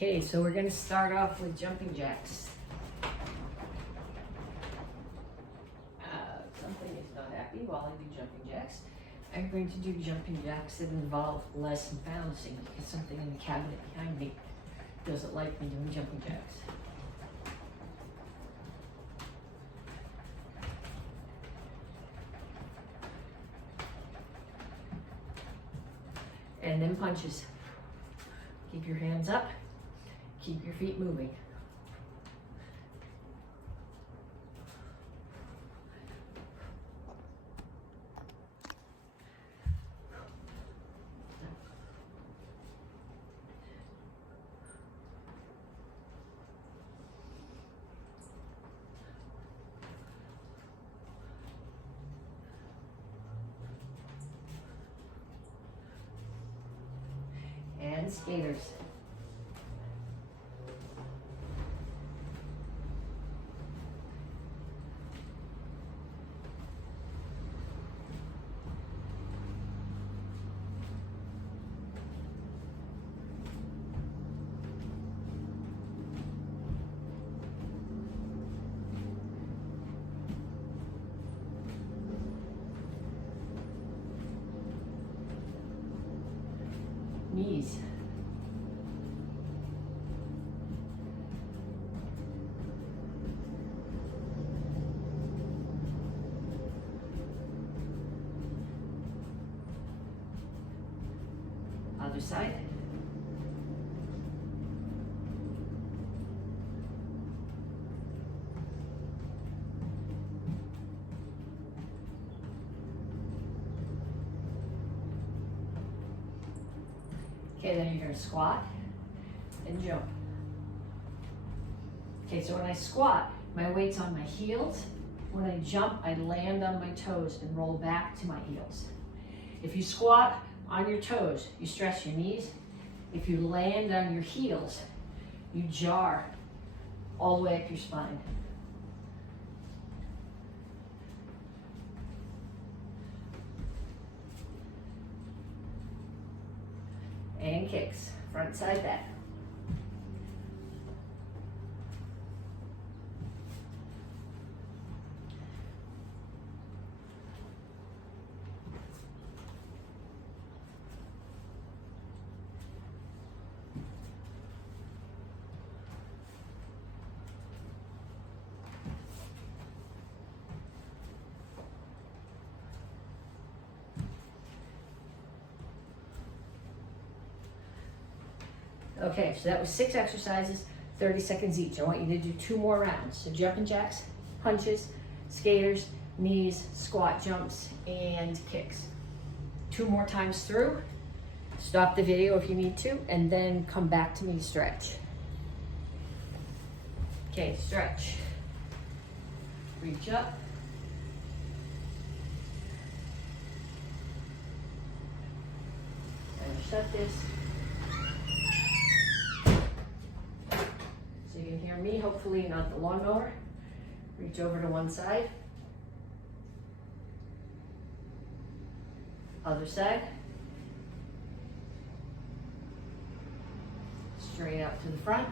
Okay, so we're gonna start off with jumping jacks. Something is not happy while I do jumping jacks. I'm going to do jumping jacks that involve less balancing because something in the cabinet behind me doesn't like me doing jumping jacks. And then punches. Keep your hands up, keep your feet moving. And skaters. Knees. Other side. Okay, then you're going to squat and jump. Okay, so when I squat, my weight's on my heels. When I jump, I land on my toes and roll back to my heels. If you squat on your toes, you stress your knees. If you land on your heels, you jar all the way up your spine. And kicks, front side back. Okay, so that was 6 exercises, 30 seconds each. I want you to do 2 more rounds. So jumping jacks, punches, skaters, knees, squat jumps, and kicks. 2 more times through. Stop the video if you need to, and then come back to me to stretch. Okay, stretch. Reach up. And shut this. So you can hear me, hopefully not the lawnmower. Reach over to one side. Other side. Straight out to the front.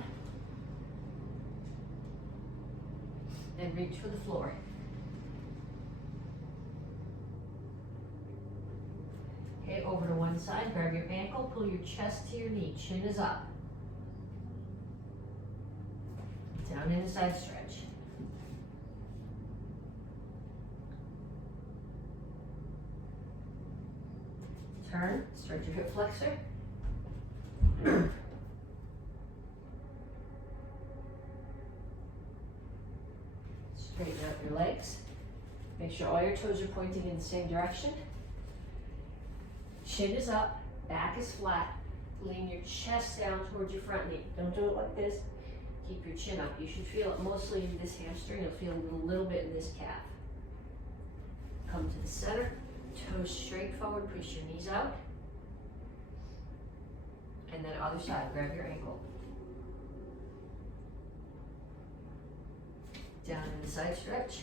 And reach for the floor. Okay, over to one side, grab your ankle, pull your chest to your knee, chin is up. Down in a side stretch. Turn, stretch your hip flexor. Straighten out your legs. Make sure all your toes are pointing in the same direction. Chin is up, back is flat. Lean your chest down towards your front knee. Don't do it like this. Keep your chin up. You should feel it mostly in this hamstring. You'll feel it a little bit in this calf. Come to the center, toes straight forward, push your knees out. And then other side, grab your ankle. Down in the side stretch.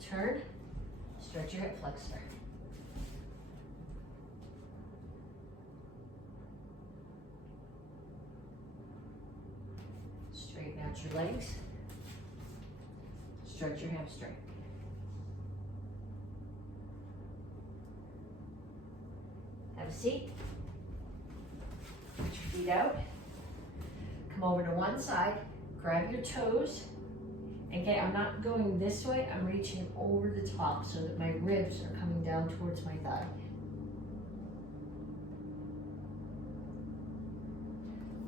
Turn, stretch your hip flexor. Stretch your legs. Stretch your hamstring. Have a seat. Put your feet out. Come over to one side. Grab your toes. Again, I'm not going this way. I'm reaching over the top so that my ribs are coming down towards my thigh.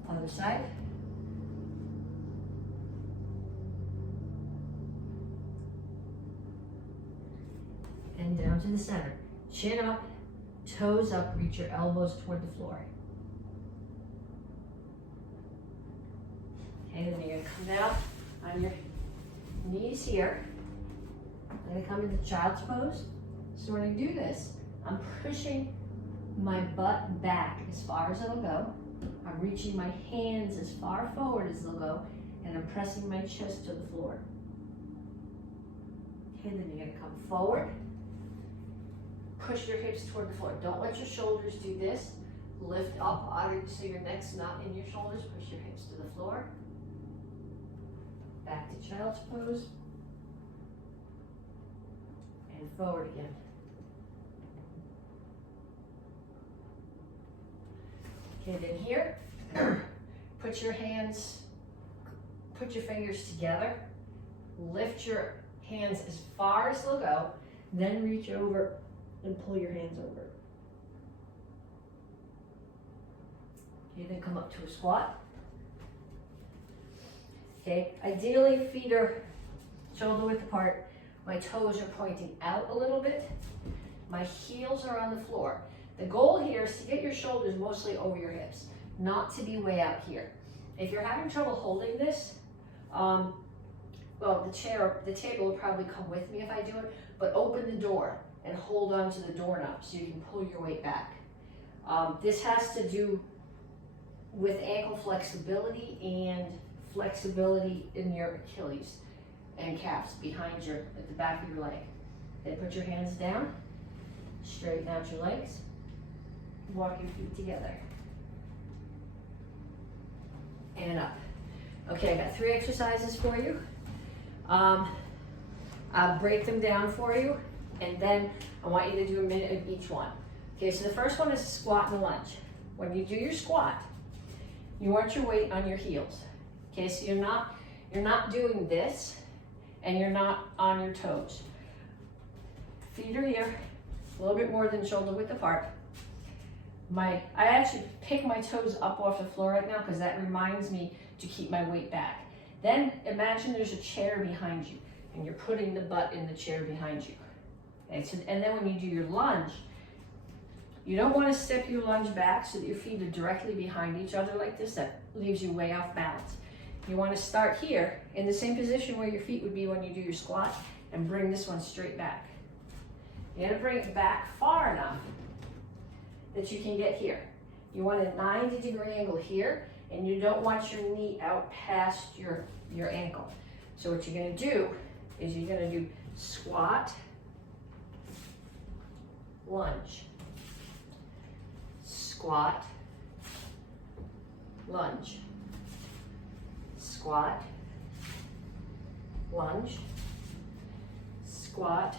Other side. And down to the center. Chin up, toes up, reach your elbows toward the floor. Okay, then you're gonna come down on your knees here. I'm gonna come into child's pose. So when I do this, I'm pushing my butt back as far as it'll go. I'm reaching my hands as far forward as they'll go, and I'm pressing my chest to the floor. Okay, then you're gonna come forward. Push your hips toward the floor. Don't let your shoulders do this. Lift up so your neck's not in your shoulders. Push your hips to the floor. Back to child's pose. And forward again. Okay, then here, put your fingers together. Lift your hands as far as they'll go. Then reach over and pull your hands over. Okay, then come up to a squat. Okay, ideally feet are shoulder width apart. My toes are pointing out a little bit. My heels are on the floor. The goal here is to get your shoulders mostly over your hips, not to be way out here. If you're having trouble holding this, well, the table will probably come with me if I do it, but open the door and hold on to the doorknob so you can pull your weight back. This has to do with ankle flexibility and flexibility in your Achilles and calves at the back of your leg. Then put your hands down, straighten out your legs, walk your feet together, and up. Okay, I got 3 exercises for you. I'll break them down for you, and then I want you to do a minute of each one. Okay, so the first one is squat and lunge. When you do your squat, you want your weight on your heels. Okay, so you're not doing this, and you're not on your toes. Feet are here, a little bit more than shoulder width apart. I actually pick my toes up off the floor right now because that reminds me to keep my weight back. Then imagine there's a chair behind you, and you're putting the butt in the chair behind you. Okay, so, and then when you do your lunge, you don't want to step your lunge back so that your feet are directly behind each other like this. That leaves you way off balance. You want to start here in the same position where your feet would be when you do your squat and bring this one straight back. You got to bring it back far enough that you can get here. You want a 90-degree angle here, and you don't want your knee out past your ankle. So what you're going to do is you're going to do squat, lunge, squat, lunge, squat, lunge, squat,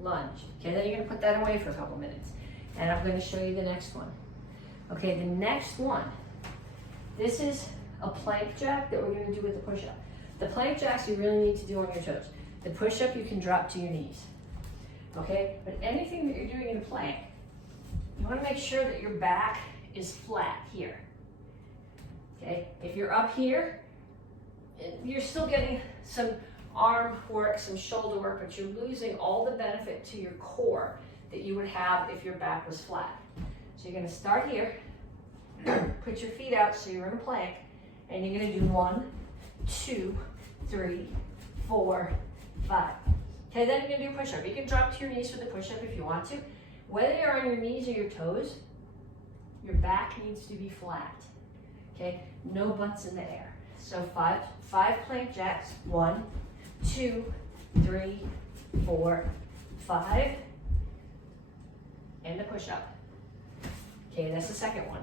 lunge. Okay, then you're going to put that away for a couple minutes. And I'm going to show you the next one. Okay, the next one. This is a plank jack that we're going to do with the push-up. The plank jacks you really need to do on your toes. The push-up you can drop to your knees. Okay, but anything that you're doing in a plank, you want to make sure that your back is flat here. Okay, if you're up here, you're still getting some arm work, some shoulder work, but you're losing all the benefit to your core that you would have if your back was flat. So you're going to start here, put your feet out so you're in a plank, and you're going to do 1, 2, 3, 4, 5. Okay, then you're going to do push-up. You can drop to your knees for the push-up if you want to. Whether you're on your knees or your toes, your back needs to be flat. Okay, no butts in the air. So five plank jacks. 1, 2, 3, 4, 5. And the push-up. Okay, that's the second one.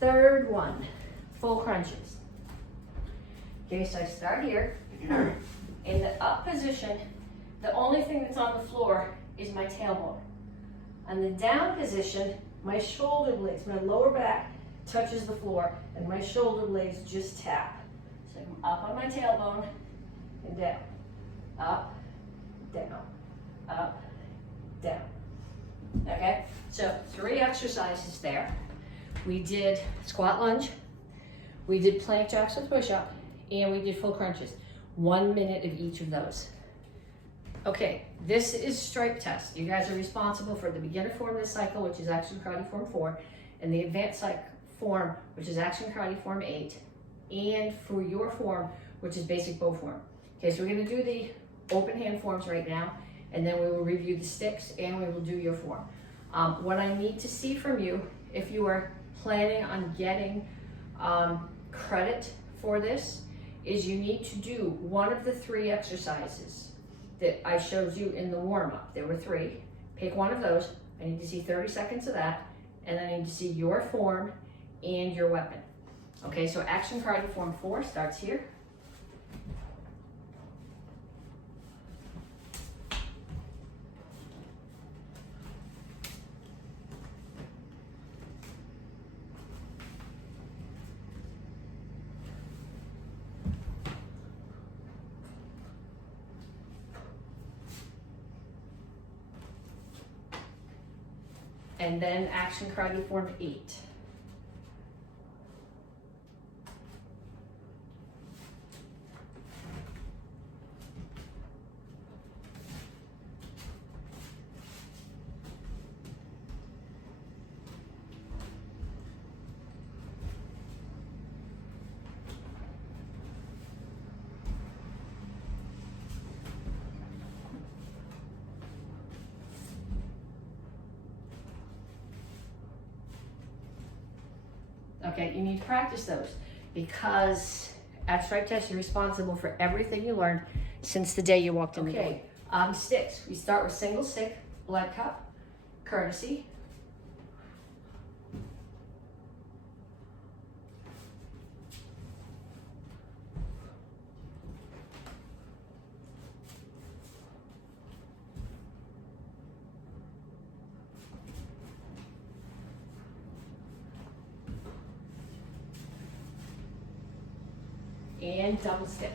Third one, full crunches. Okay, so I start here. In the up position, the only thing that's on the floor is my tailbone. On the down position, my shoulder blades, my lower back touches the floor, and my shoulder blades just tap. So I'm up on my tailbone and down. Up, down, up, down. Okay, so 3 exercises there. We did squat lunge, we did plank jacks with push-up, and we did full crunches. 1 minute of each of those. Okay, this is stripe test. You guys are responsible for the beginner form of this cycle, which is Action Karate Form 4, and the advanced form, which is Action Karate Form 8, and for your form, which is Basic Bow Form. Okay, so we're gonna do the open hand forms right now, and then we will review the sticks and we will do your form. What I need to see from you, if you are planning on getting credit for this, is you need to do one of the 3 exercises that I showed you in the warm-up. There were 3. Pick one of those. I need to see 30 seconds of that, and then I need to see your form and your weapon. Okay, so Action Karate Form 4 starts here. And then Action Karate Form 8. Okay, you need to practice those because at Stripe Test, you're responsible for everything you learned since the day you walked in the door. Sticks. We start with single stick, blood cup, courtesy. And double stick.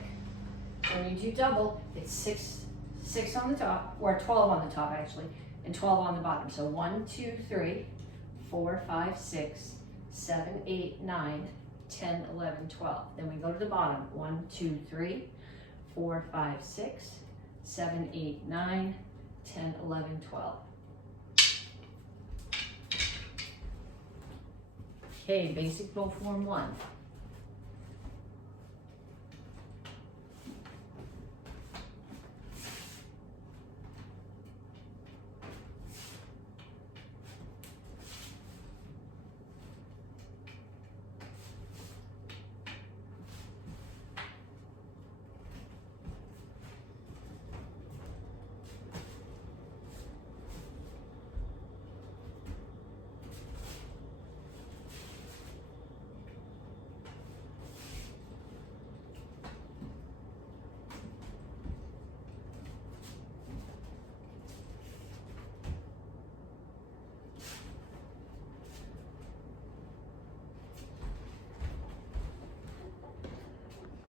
When you do double, it's six on the top, or 12 on the top actually, and 12 on the bottom. So 1, 2, 3, 4, 5, 6, 7, 8, 9, 10, 11, 12. Then we go to the bottom. 1, 2, 3, 4, 5, 6, 7, 8, 9, 10, 11, 12. Okay, Basic Bow Form 1.